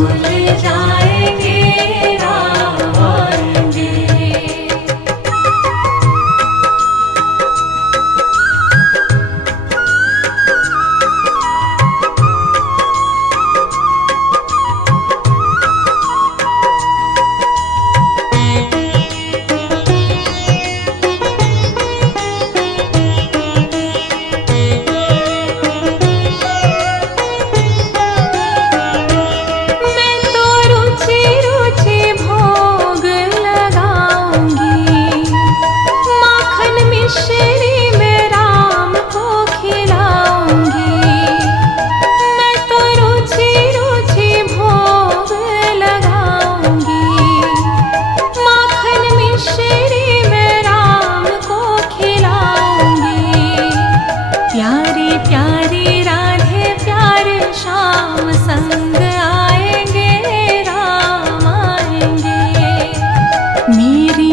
खुल जाएंगे, राम आएंगे।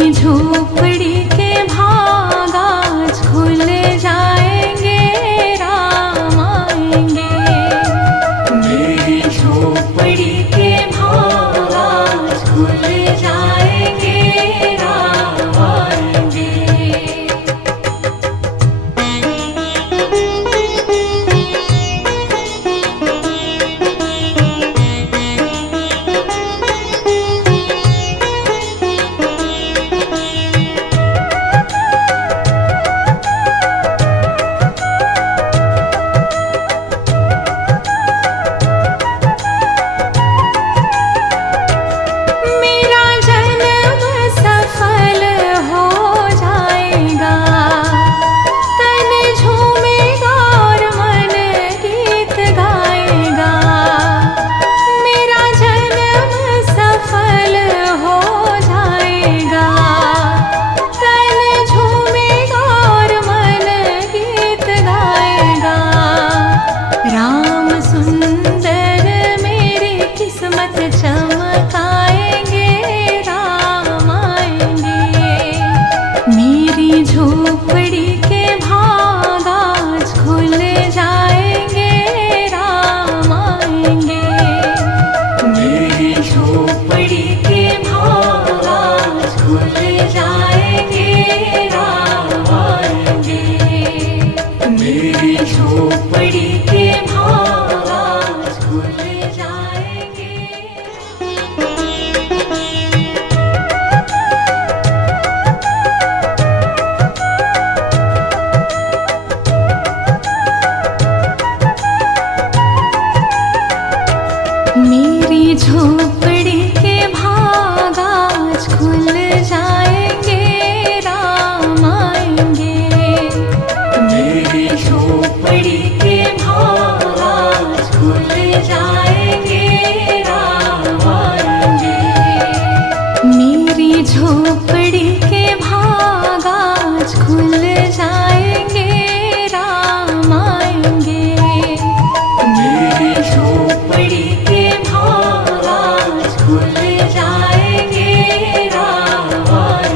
झोपड़ी के भाग आज खुल जाएंगे, राम आएंगे। मेरी झोपड़ी के भाग आज खुल जाएंगे, राम आएंगे। झोपड़ी के भाग आज खुल जाएंगे, राम आएंगे। मेरी झोपड़ी के भाग आज खुल जाएंगे, राम आएंगे। मेरी झोपड़ी के भाग आज खुल जाएंगे। मेरी झोपड़ी के भाग आज खुल जाएंगे, राम आएंगे। मेरी झोपड़ी के भाग आज खुल जाएंगे, राम आएंगे। मेरी झोपड़ी के भाग आज खुल जाएंगे, राम आएंगे। मेरी झोपड़ी खुल जाएंगे, राम आएंगे।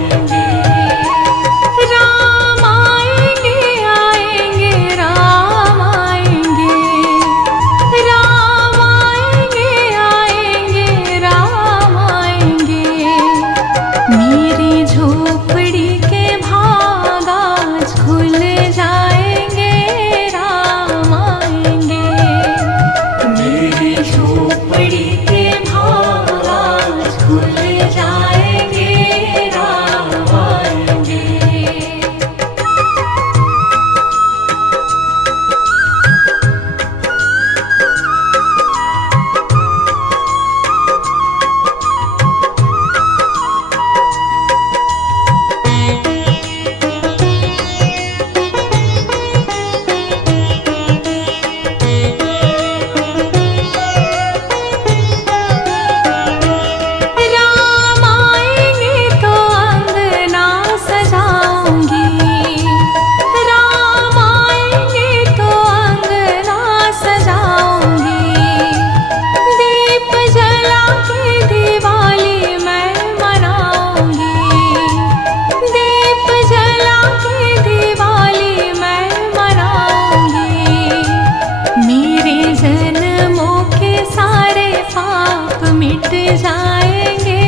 जाएंगे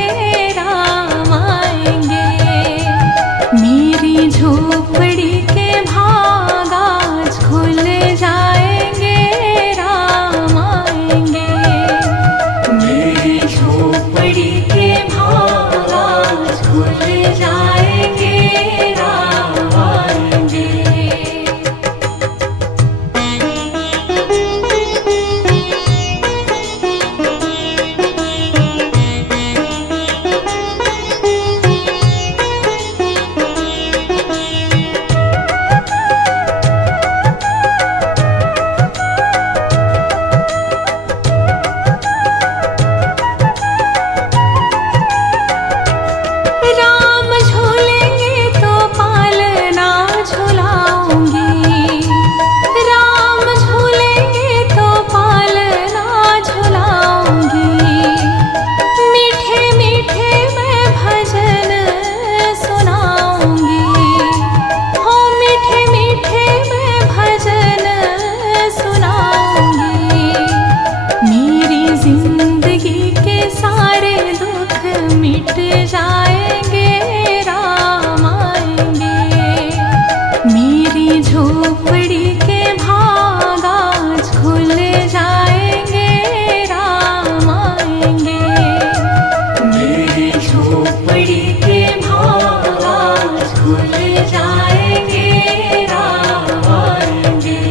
राम आएंगे। मेरी झोपड़ी के भाग आज खुल जाएंगे राम आएंगे। मेरी झोपड़ी के भाग आज खुल जाएंगे राम आएंगे। राम झूलेंगे तो पालना झुलाऊंगी। राम झूलेंगे तो पालना झुलाऊंगी। मीठे मीठे मैं भजन सुनाऊंगी। हो मीठे मीठे मैं भजन सुनाऊंगी। मेरी जिंदगी के सारे दुख मिट जाएंगे राम आएंगे। मेरी झोपड़ी के भाग आज खुल जाएंगे राम आएंगे। मेरी झोपड़ी के भाग आज खुल जाएंगे राम आएंगे।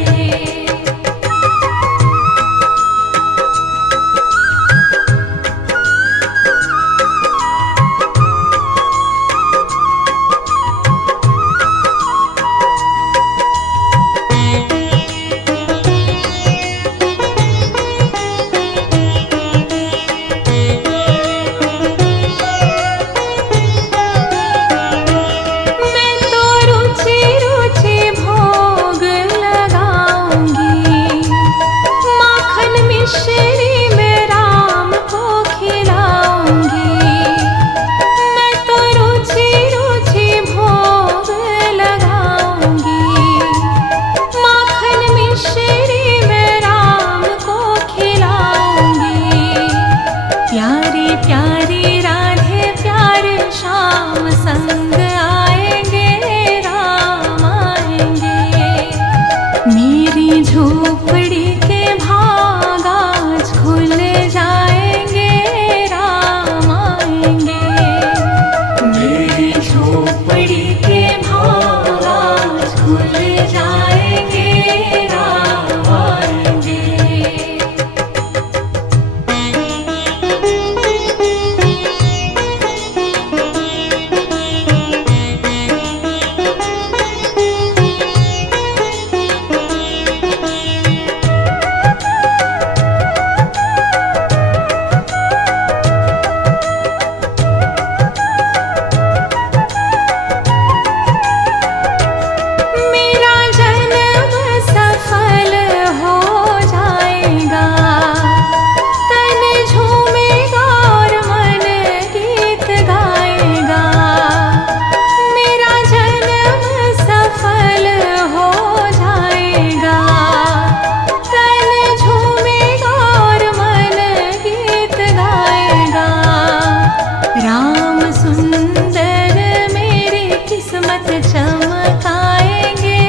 मैं तो रुचि रुचि भोग लगाऊंगी। माखन मिश्री में राम को खिलाऊंगी। मैं तो रुचि रुचि भोग लगाऊंगी। माखन मिश्री में राम को खिलाऊंगी। प्यारी प्यारी राधे प्यारे श्याम संग आएंगे राम आएंगे। मेरी झोपड़ी के भाग आज खुल जाएंगे राम आएंगे। मेरी झोपड़ी के भाग आज खुल जाएंगे राम आएंगे। मेरा जन्म सफल हो जाएगा। तन झूमेगा और मन गीत गाएगा। मेरा जन्म सफल हो जाएगा। तन झूमेगा और मन गीत गाएगा। राम सुंदर मेरी किस्मत चमकाएंगे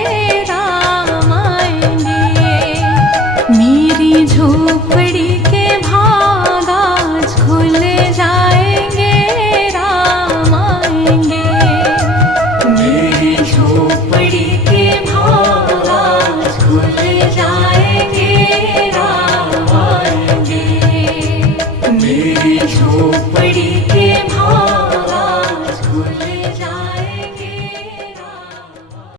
राम आएंगे। मेरी झोपड़ी के भाग आज खुल जाएंगे राम आएंगे। मेरी झोपड़ी के भाग आज खुल जाएंगे राम आएंगे। मेरी झोपड़ी के